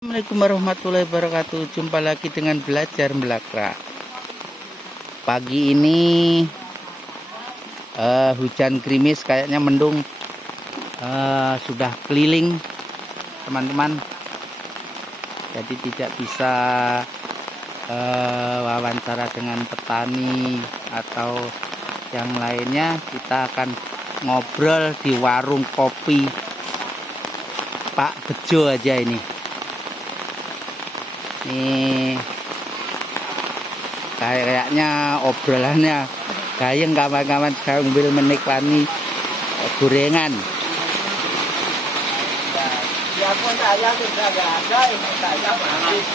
Assalamualaikum warahmatullahi wabarakatuh. Jumpa lagi dengan belajar melakra. Pagi ini hujan gerimis, kayaknya mendung. Sudah keliling teman-teman, jadi tidak bisa wawancara dengan petani atau yang lainnya. Kita akan ngobrol di warung kopi Pak Bejo aja ini. Nih kayaknya obrolannya gayeng kawan-kawan sambil menikmati gorengan. Ya pun saya sudah nggak ada, ini saya habis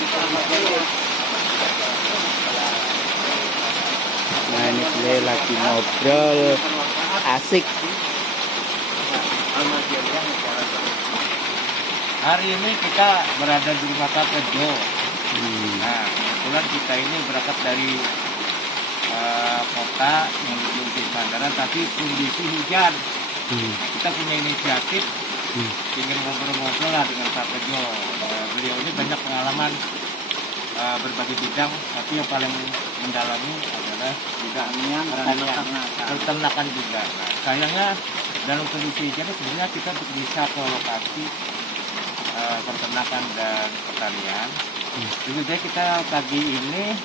Nah ini beliau lagi ngobrol asik. Hari ini kita berada di rumah Pak Bejo. Nah, kebetulan kita ini berangkat dari kota menuju ke Bandaran, tapi kondisi hujan. Kita punya inisiatif ingin ngobrol-ngobrol lah dengan Pak Bejo. Beliau ini banyak pengalaman berbagai bidang, tapi yang paling mendalami adalah bidangnya peternakan juga. Nah, sayangnya dalam kondisi hujan sebenarnya kita bisa ke lokasi peternakan dan pertanian. Jadi kita pagi ini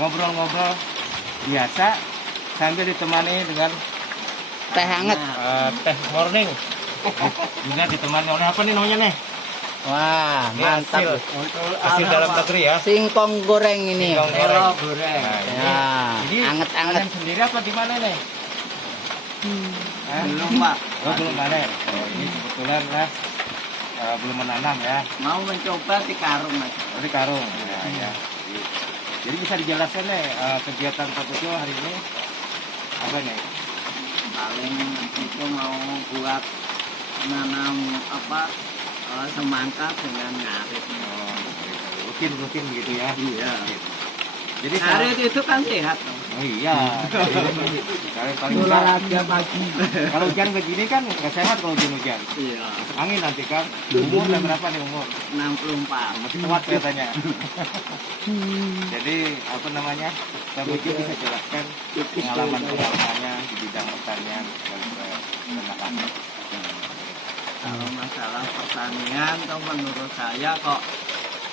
ngobrol-ngobrol biasa sambil ditemani dengan Teh hangat. teh morning. Juga ditemani oleh apa nih namanya nih? Wah Ini mantap. hasil dalam negeri ya. Singkong goreng ini. Singkong goreng. Nah, ini anget-anget. panen sendiri apa di mana nih? Belum Pak, Belum panen. Ini kebetulan ya belum menanam ya. mau mencoba di karung Mas. Di karung. Ya. Jadi bisa dijelaskan nih kegiatan Pak Bejo hari ini apa nih? Paling itu mau buat nanam semangka dengan ngarit. Rutin gitu ya. Iya. Jadi Ngarit itu kan sehat. oh iya. Kalau Olahraga pagi. kalau hujan begini kan nggak sehat kalau hujan. Iya. Angin nanti kan. Umur udah berapa nih umur? 64. Masih kuat katanya. Jadi apa namanya? Pak Bejo bisa jelaskan pengalamannya di bidang pertanian dan peternakan. Kalau masalah pertanian tuh menurut saya kok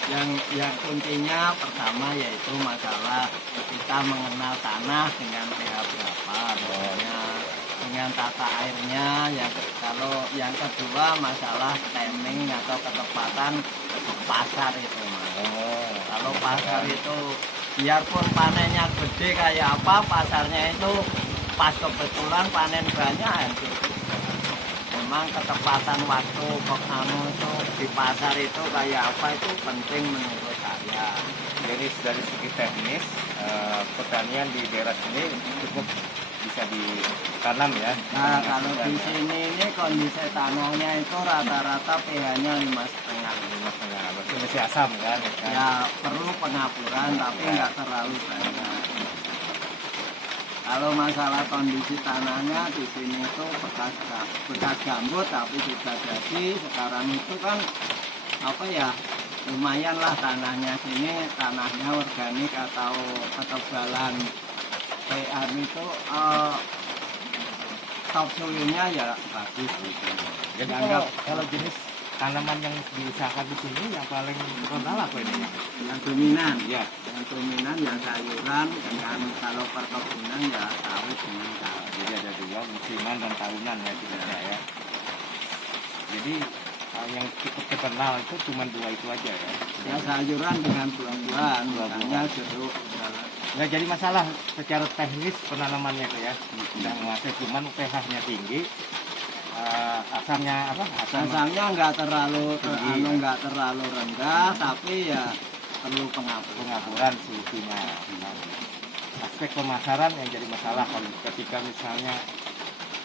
yang kuncinya pertama yaitu masalah kita mengenal tanah dengan pH berapa, dengan tata airnya. Kalau yang kedua masalah timing atau ketepatan pasar itu Mas. Kalau pasar itu biarpun panennya gede kayak apa, pasarnya itu pas kebetulan panen banyak hancur. Memang ketepatan waktu itu di pasar itu kayak apa itu penting menurut saya. Jadi dari segi teknis pertanian di daerah sini cukup bisa ditanam ya. Nah kalau di sini ini kondisi tanahnya itu rata-rata pH-nya 5,5. 5,5. Berarti masih asam kan? Ya perlu pengapuran tapi nggak terlalu banyak. Kalau masalah kondisi tanahnya di sini itu bekas gambut tapi sudah jadi. Sekarang itu kan lumayan lah tanahnya sini, tanahnya organik atau ketebalan pH itu top soilnya ya bagus gitu. Jadi kalau jenis tanaman yang diusahakan di sini yang paling terkenal apa ini? Yang dominan, Ya. yang dominan ya sayuran, dengan kalau perkebunan ya sawit dengan sawit. Jadi ada dua musiman dan tahunan ya tidak ya. Jadi yang cukup terkenal itu cuma dua itu aja ya. Ya sayuran dengan buah-buahan, misalnya jeruk. Nggak jadi masalah secara teknis penanamannya itu ya. Tidak menguasai, cuman pH-nya tinggi. Asamnya apa? Asamnya nggak terlalu Tinggi, ya. nggak terlalu rendah, tapi ya perlu pengapuran suhunya. Aspek pemasaran yang jadi masalah kalau ketika misalnya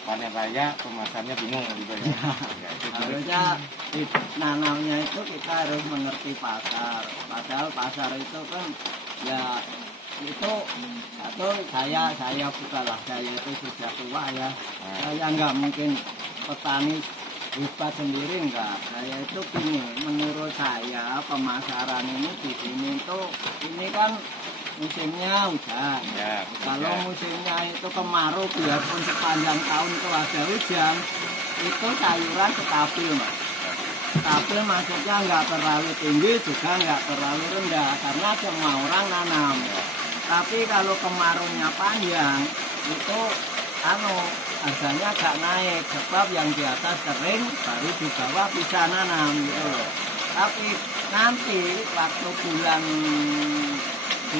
panen raya pemasarannya bingung gitu ya. Harusnya nanamnya itu kita harus mengerti pasar. Padahal pasar itu kan ya itu atau saya bukalah, saya itu sudah tua ya. Saya nggak mungkin petani hebat sendiri enggak. Saya itu gini, menurut saya pemasaran ini di sini tuh ini kan musimnya hujan. Ya, Kalau musimnya itu kemarau biarpun sepanjang tahun itu ada hujan, itu sayuran stabil mas. Stabil maksudnya nggak terlalu tinggi juga nggak terlalu rendah karena semua orang nanam. Tapi kalau kemaraunya panjang itu harganya agak naik sebab yang di atas kering baru di bawah bisa nanam gitu loh. Tapi nanti waktu bulan 12,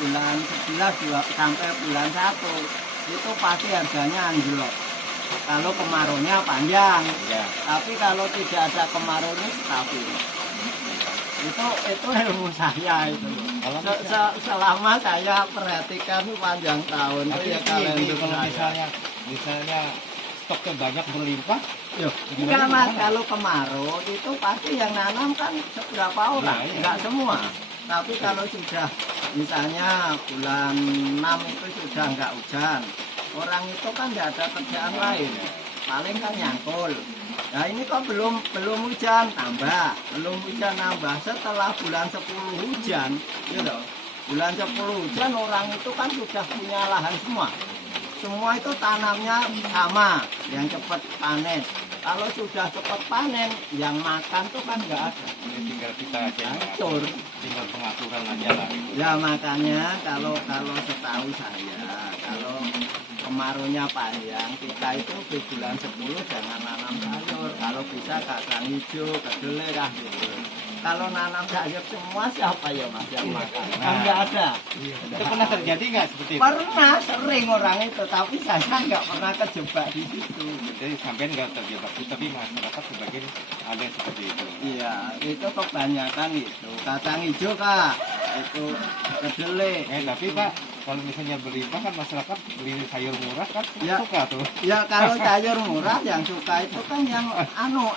bulan 11 sampai bulan 1 itu pasti harganya anjlok. Kalau kemaraunya panjang, ya. tapi kalau tidak ada kemarau ini stabil. Itu ilmu saya itu. Selama saya perhatikan panjang tahun Tapi itu ya kalau kalender misalnya stoknya banyak berlimpah, enggak mas, kalau kemarau itu pasti yang nanam kan beberapa orang, iya. enggak semua. Tapi kalau sudah misalnya bulan 6 itu sudah enggak hujan, orang itu kan enggak ada kerjaan lain, paling kan nyangkul. Nah ini kok belum hujan tambah, belum hujan nambah. Setelah bulan 10 hujan, gitu. Bulan 10 hujan orang itu kan sudah punya lahan semua. Semua itu tanamnya sama, yang cepat panen. Kalau sudah cepat panen, yang makan tuh kan nggak ada. ini tinggal kita aja yang Hancur. tinggal pengaturan aja lah. Ya makanya kalau setahu saya, kalau kemaraunya panjang, kita itu di bulan 10 jangan nanam sayur. Kalau bisa kacang hijau, kedelai lah gitu. Kalau nanam sayur semua siapa ya mas yang makan? Kan nggak ada. Itu pernah terjadi nggak seperti itu? Pernah sering orang itu, tapi saya nggak pernah kejebak di situ. Jadi sampean nggak terjebak itu, tapi masyarakat sebagian ada yang seperti itu. Iya, itu kebanyakan itu kacang hijau kak, itu kedelai. Tapi Pak, kalau misalnya berlimpah kan masyarakat beli sayur murah kan Ya. suka tuh. Ya kalau sayur murah yang suka itu kan yang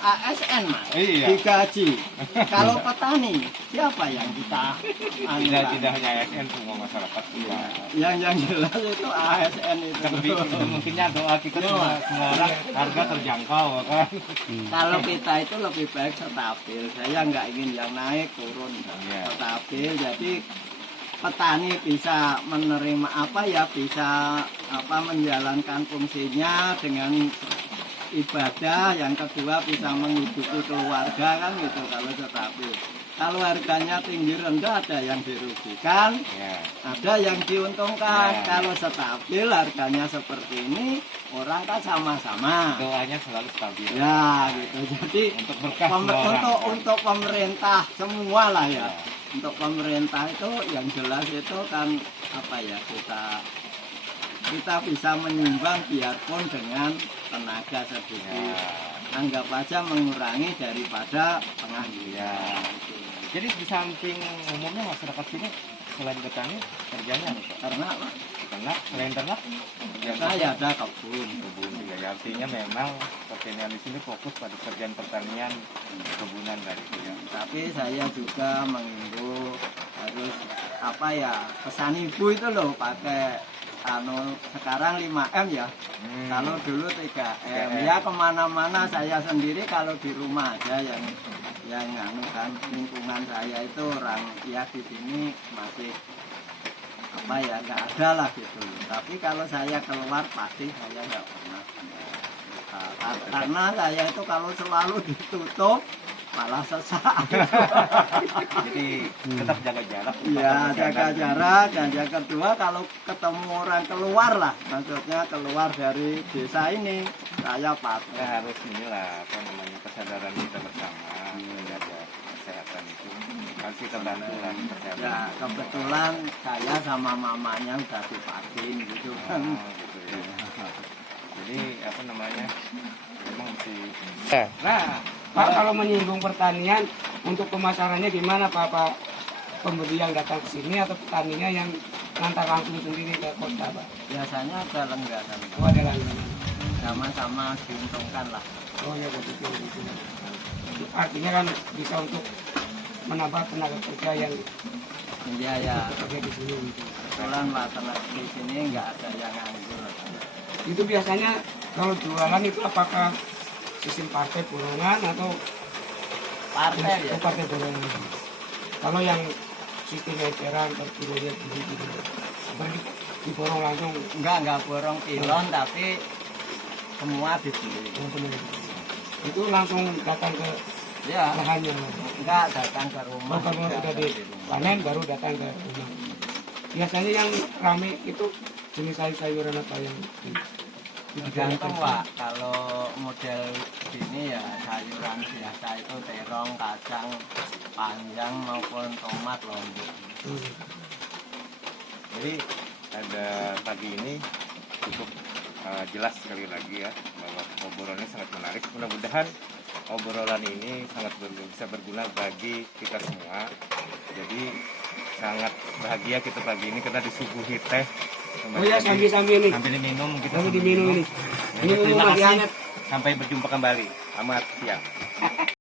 ASN mas, Iya. digaji. Kalau petani siapa yang kita Tidak hanya ASN, semua masyarakat suka. yang jelas itu ASN itu. Tapi itu mungkinnya doa kita semua orang harga terjangkau kan. Kalau kita itu lebih baik stabil. Saya nggak ingin yang naik turun, Iya. stabil. Jadi petani bisa menerima bisa menjalankan fungsinya dengan ibadah, yang kedua bisa menghidupi keluarga kan gitu kalau stabil. Kalau harganya tinggi rendah ada yang dirugikan, Ya. ada yang diuntungkan. Ya. Kalau stabil harganya seperti ini, orang kan sama-sama. Doanya selalu stabil. Ya gitu. Jadi Untuk berkah semua orang. untuk pemerintah semua lah ya. Ya. Untuk pemerintah itu yang jelas itu kan kita bisa menyumbang biarpun dengan tenaga sedikit. Ya. Anggap aja mengurangi daripada pengangguran. Jadi di samping umumnya masyarakat sini selain petani kerjanya apa, Pak? Ternak, selain ternak Saya ada kebun. juga. Ya, artinya memang pertanian di sini fokus pada pekerjaan pertanian kebunan tadi ya. Tapi saya juga mengimbau harus pesan ibu itu loh pakai sekarang 5M ya. Kalau dulu 3M. Ya kemana-mana saya sendiri kalau di rumah aja yang kan lingkungan saya itu orang ya di sini masih nggak ada lah gitu. Tapi kalau saya keluar pasti saya nggak pernah. Karena saya itu kalau selalu ditutup malah sesak. Jadi tetap jaga jarak. Iya, jaga jarak. Dan yang kedua kalau ketemu orang keluar lah, maksudnya keluar dari desa ini, saya patuh. Ya harus inilah kesadaran kita bersama menjaga kesehatan itu. Harus kita bantu lah kesehatan. Ya kebetulan saya sama mamanya udah divaksin gitu kan. Gitu ya. Jadi memang mesti. Nah, Pak, kalau menyinggung pertanian, untuk pemasarannya gimana Pak? Pembeli yang datang ke sini atau petaninya yang ngantar langsung sendiri ke kota, Pak? Biasanya ada langganan, Oh, ada langganan. sama-sama diuntungkan lah. Oh ya, betul. Artinya kan bisa untuk menambah tenaga kerja yang Iya ya, bekerja di sini. kebetulan Pak tenaga di sini nggak ada yang nganggur. Itu biasanya kalau jualan itu apakah sistem partai borongan atau Partai ya. partai borongan. Kalau yang sistem eceran terpilihnya gitu, diborong langsung. Enggak borong pilon tapi semua dipilih. Itu langsung datang ke Ya, lahannya. enggak datang ke rumah. Oh, kalau enggak sudah ada di rumah. dipanen baru datang ke rumah. Biasanya yang rame itu jenis sayur-sayuran apa yang Tergantung Pak, kalau model gini ya sayuran biasa itu terong, kacang, panjang maupun tomat lombok. Jadi ada pagi ini cukup jelas sekali lagi ya bahwa obrolannya sangat menarik. Mudah-mudahan obrolan ini sangat bisa berguna bagi kita semua. Jadi sangat bahagia kita pagi ini karena disuguhi teh. Oh ya, sambil nih. Sambil diminum kita. Sambil diminum ini. Terima Ini kasih. masih hangat. Sampai berjumpa kembali. Selamat siang.